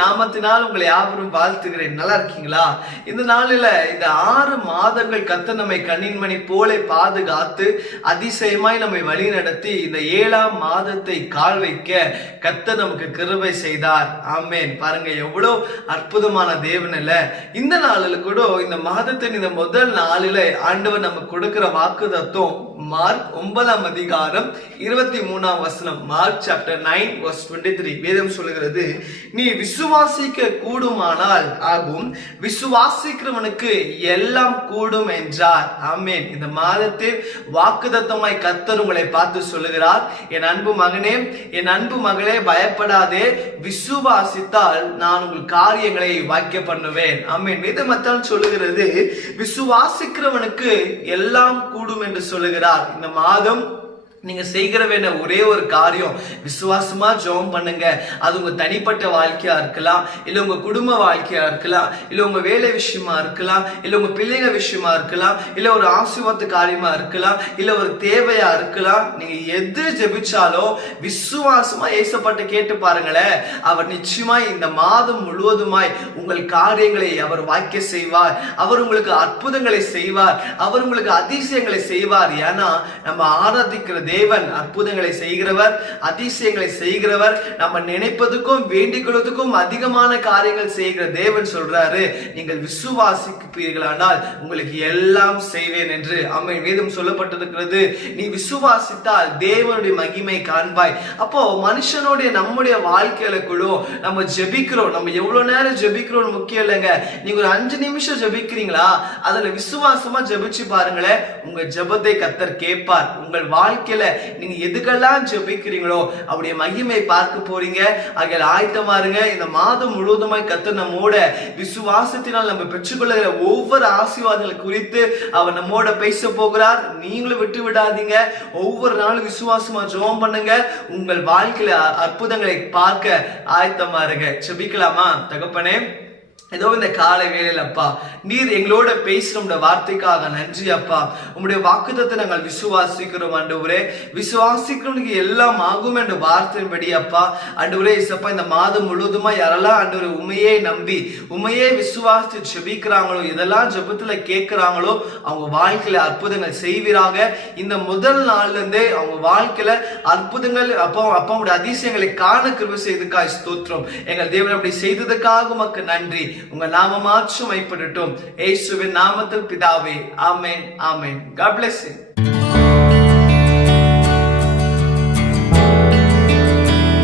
நாமத்தினால் உங்களை யாவரும் வாழ்த்துகிறேன். நல்லா இருக்கீங்களா? இந்த நாளில இந்த 6 மாதங்கள் கர்த்தர் நம்மை கண்ணின் மணி போல பாதுகாத்து அதிசயமாய் நம்மை வழி நடத்தி இந்த 7ஆம் மாதத்தை கால் வைக்க கர்த்தர் நமக்கு கிருபை செய்தார். ஆமென். பாருங்க எவ்வளவு அற்புதமான தேவன் இல்ல. இந்த நாளில கூட இந்த மாதத்தின் இந்த முதல் நாளில ஆண்டவர் நமக்கு கொடுக்கிற வாக்குத்தத்தம் மார்க் 9ஆம் அதிகாரம் 23ஆம் வசனம். Mark chapter 9 verse 23. வேதம் சொல்லுகிறது, நீ விசுவாசிக்க கூடுமானால் ஆகும், விசுவாசிக்கிறவனுக்கு எல்லாம் கூடும் என்றார். ஆமென். இந்த மாதத்தில் வாக்குத்தத்தமாய் கர்த்தர் உங்களை பார்த்து சொல்லுகிறார், என் அன்பு மகனே, என் அன்பு மகளே, பயப்படாதே, விசுவாசித்தால் நான் உங்கள் காரியங்களை வாக்கிய பண்ணுவேன். ஆமென். வேதமத்தான் சொல்லுகிறது, விசுவாசிக்கிறவனுக்கு எல்லாம் கூடும் என்று சொல்லுகிறார். இந்த மாதம் நீங்க செய்கிற வேண்டிய ஒரே ஒரு காரியம், விசுவாசமா ஜெபம் பண்ணுங்க. அது உங்க தனிப்பட்ட வாழ்க்கையா இருக்கலாம், இல்ல உங்க குடும்ப வாழ்க்கையா இருக்கலாம், இல்ல உங்க வேலை விஷயமா இருக்கலாம், இல்ல உங்க பிள்ளைங்க விஷயமா இருக்கலாம், இல்ல ஒரு ஆசீர்வாத காரியமா இருக்கலாம், இல்ல ஒரு தேவையா இருக்கலாம். நீங்க எது ஜெபிச்சாலும் விசுவாசமா ஏசப்பட்ட கேட்டு பாருங்களேன். அவர் நிச்சயமாய் இந்த மாதம் முழுவதுமாய் உங்கள் காரியங்களை அவர் வாக்கிய செய்வார். அவர் உங்களுக்கு அற்புதங்களை செய்வார். அவர் உங்களுக்கு அதிசயங்களை செய்வார். ஏன்னா நம்ம ஆராதிக்கிற தேவன் அற்புதங்களை செய்கிறவர், அதிசயங்களை செய்கிறவர். நம்ம நினைப்பதுக்கும் வேண்டிக் கொள்வதற்கும் அதிகமான காரியங்கள் செய்கிற தேவன் சொல்றாரு, நீங்கள் விசுவாசிப்பீர்களானால் உங்களுக்கு எல்லாம் செய்வேன் என்று. ஆமென். வேதம் சொல்லப்பட்டிருக்கிறது, நீ விசுவாசித்தால் தேவனுடைய மகிமை காண்பாய். அப்போ மனுஷனுடைய நம்முடைய வாழ்க்கையில கூட நம்ம ஜெபிக்கிறோம். நம்ம எவ்வளவு நேரம் ஜெபிக்கிறோம் முக்கியம் இல்லைங்க. நீங்க ஒரு 5 நிமிஷம் ஜெபிக்கிறீங்களா, அதுல விசுவாசமா ஜெபிச்சு பாருங்களேன், உங்க ஜெபத்தை கர்த்தர் கேட்பார். உங்கள் வாழ்க்கையில நீங்க எதுக்கெல்லாம் ஜெபிக்கிறீங்களோ அவருடைய மகிமை பார்க்க போறீங்க. ஆகையால் ஆயத்தமா இருங்க. இந்த மாதம் முழுவதுமாய் கர்த்தர் நம்மோட விசுவாசத்தினால் நம்ம பெற்றுக்கொள்ளுகிற ஒவ்வொரு ஆசீர்வாதங்கள் குறித்து அவர் நம்மோட பேச போகிறார். நீங்களும் விட்டு விடாதீங்க. ஒவ்வொரு நாளும் விசுவாசமா ஜெபம் பண்ணுங்க. உங்கள் வாழ்க்கையில அற்புதங்களை பார்க்க ஆயத்தமா இருங்க. ஜெபிக்கலாமா? தகப்பனே, ஏதோ இந்த காலை வேளையில் அப்பா, நீர் எங்களோட பேசுற வார்த்தைக்காக நன்றி அப்பா. உங்களுடைய வாக்குத்தத்தை நாங்கள் விசுவாசிக்கிறோம் ஆண்டவரே. விசுவாசிக்கிறவனுக்கு எல்லாம் ஆகும் என்ற வார்த்தையின்படி அப்பா ஆண்டவரே இசப்பா, இந்த மாதம் முழுவதுமா யாரெல்லாம் ஆண்டவரே உண்மையே நம்பி உண்மையே விசுவாசித்து ஜெபிக்கிறாங்களோ, இதெல்லாம் ஜெபத்துல கேட்கிறாங்களோ, அவங்க வாழ்க்கையில அற்புதங்கள் செய்வீராக. இந்த முதல் நாள்ல இருந்தே அவங்க வாழ்க்கையில அற்புதங்கள் அப்பாவுடைய அதிசயங்களை காண கிருபை செய்ததுக்காக ஸ்தோத்திரம். எங்கள் தேவன் அப்படி செய்ததுக்காக உமக்கு நன்றி. உங்க நாம மாற்றும் வைப்படட்டும். இயேசுவின் நாமத்தில் பிதாவே. ஆமென். ஆமென். God bless you.